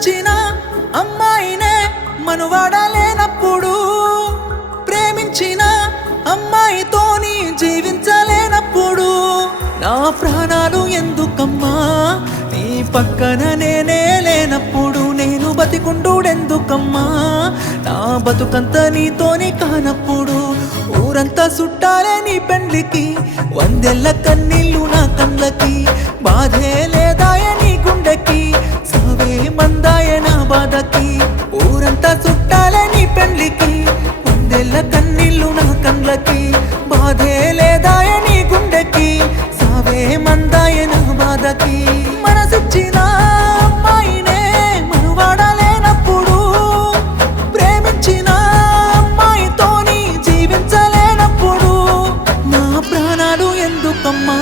మనసిచ్చిన అమ్మాయినే మనువాడలేనప్పుడు, ప్రేమించిన అమ్మాయితోని జీవించలేనప్పుడు, నా ప్రాణాలు ఎందుకమ్మా నీ పక్కన నేనే లేనప్పుడు, నేను బతికుండుడెందుకమ్మా నా బతుకంత నీతోని కానప్పుడు, ఊరంతా చుట్టాలే నీ పెండ్లికి, వందెల్ల కన్నీళ్ళు నా కళ్ళకి, బాధే లేదాయ నీ గుండెకి, సావే మందాయ నా బాధకి, ఊరంతా చుట్టాలే నీ పెండ్లికి, వందెల్ల కన్నీళ్ళు నా కళ్ళకి, బాధే లేదాయ నీ గుండెకి, సావే మందాయ నా బాధకి. మనసిచ్చిన అమ్మాయినే మనువాడలేనప్పుడు, ప్రేమించిన అమ్మాయితోని జీవించలేనప్పుడు, నా ప్రాణాలు ఎందుకమ్మా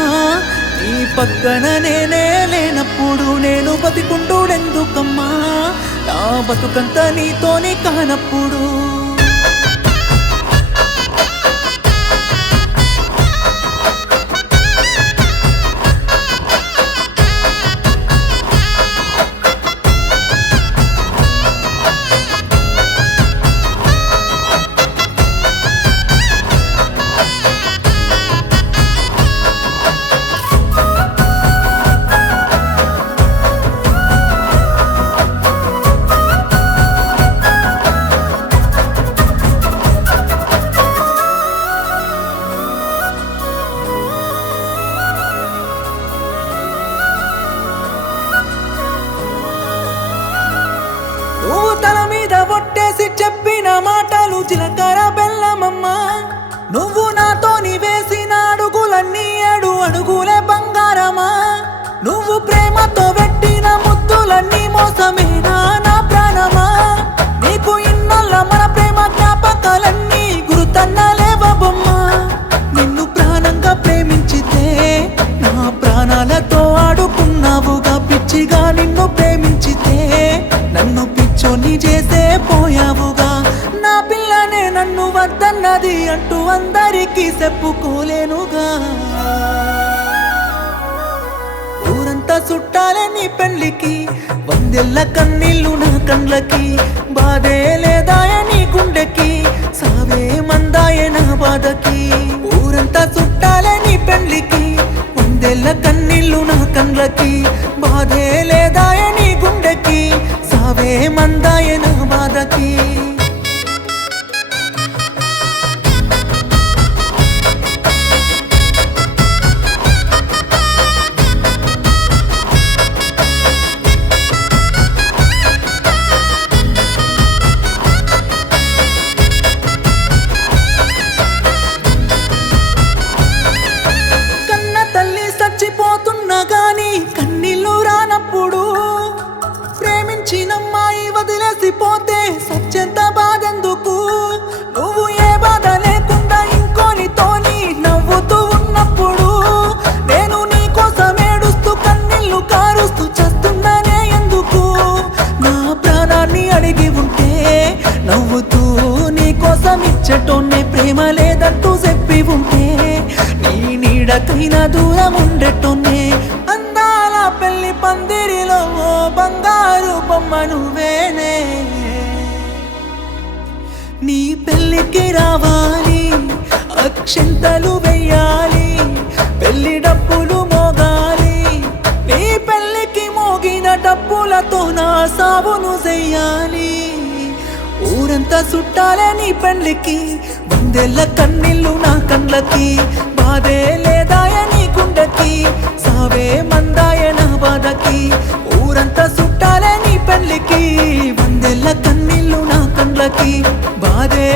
నీ పక్కన నేనే లేనప్పుడు, నేను బతికుండుడెందుకమ్మా నా బతుకంతా నీతోని కానప్పుడు. నువ్వు తల మీద ఒట్టేసి చెప్పిన మాటలు జీలకర్ర బెల్లమమ్మా, నువ్వు నాతోని వేసిన అడుగులన్నీ 7 అడుగులే బంగారమా, నువ్వు ప్రేమతో పెట్టిన ముద్దులన్నీ మోసమేనా నా ప్రాణమా, నీకు ఇన్నల్ల మన ప్రేమ జ్ఞాపకాలన్నీ గుర్తన్నలేవా బొమ్మ, నిన్ను ప్రాణంగా ప్రేమించితే నా ప్రాణాలతో ఆడుకున్నావుగా, పిచ్చిగా నిన్ను ప్రేమించితే నన్ను పిచ్చోని చేసే పోయావుగా, నా పిల్లనే నన్ను వద్దన్నది అంటూ అందరికీ చెప్పుకోలేనుగా, ఊరంతా చుట్టాలే నీ పెళ్లికి, వందెల్ల కన్నీళ్ళు నా కండ్లకి, బాధే లేదాయ నీ గుండెకి, సావే మందాయ నా బాధకి, ఊరంతా చుట్టాలే నీ పెళ్లికి, వందెల్ల కన్నీళ్ళు నా కండ్లకి, బాధే లేదాయ నీ గుండెకి, సావే మందాయ నా బాధకి. కన్న తల్లి చచ్చిపోతున్నా గాని కన్నీళ్ళు రానప్పుడు, ప్రేమించినమ్మాయి వదిలేసిపోతే సత్యంత బాధెందుకు, నువ్వు ఏ బాధ లేకుండా ఇంకోనితోని నవ్వుతూ ఉన్నప్పుడు, నేను నీ కోసం ఏడుస్తూ కన్నీళ్ళు కారుస్తూ చస్తున్నానే ఎందుకు, నా ప్రాణాన్ని అడిగి ఉంటే నవ్వుతూ నీ కోసం ఇచ్చటోనే, ప్రేమ లేదంటూ చెప్పి ఉంటే నీ నీడకైనా దూరం ఉండటోనే, అందాల పెళ్లి పందిరిలో ఓ బంగారు బొమ్మ నువ్వేనే, నీ పెళ్లికి రావాలి అక్షింతలు వెయ్యాలి, పెళ్లి డప్పులు మోగాలి, నీ పెళ్లికి మోగిన డప్పులతో నా సావును చెయ్యాలి, ఊరంతా చుట్టాలే నీ పెళ్లికి, వందెల్ల కన్నీళ్ళు నా కండ్లకి, బాధే లేదాయ నీ గుండెకి, సావే మందాయ నా బాధకి, ఊరంతా చుట్టాలే నీ పెళ్లికి, వందెల్ల కన్నీళ్ళు నా కండ్లకి, బాధే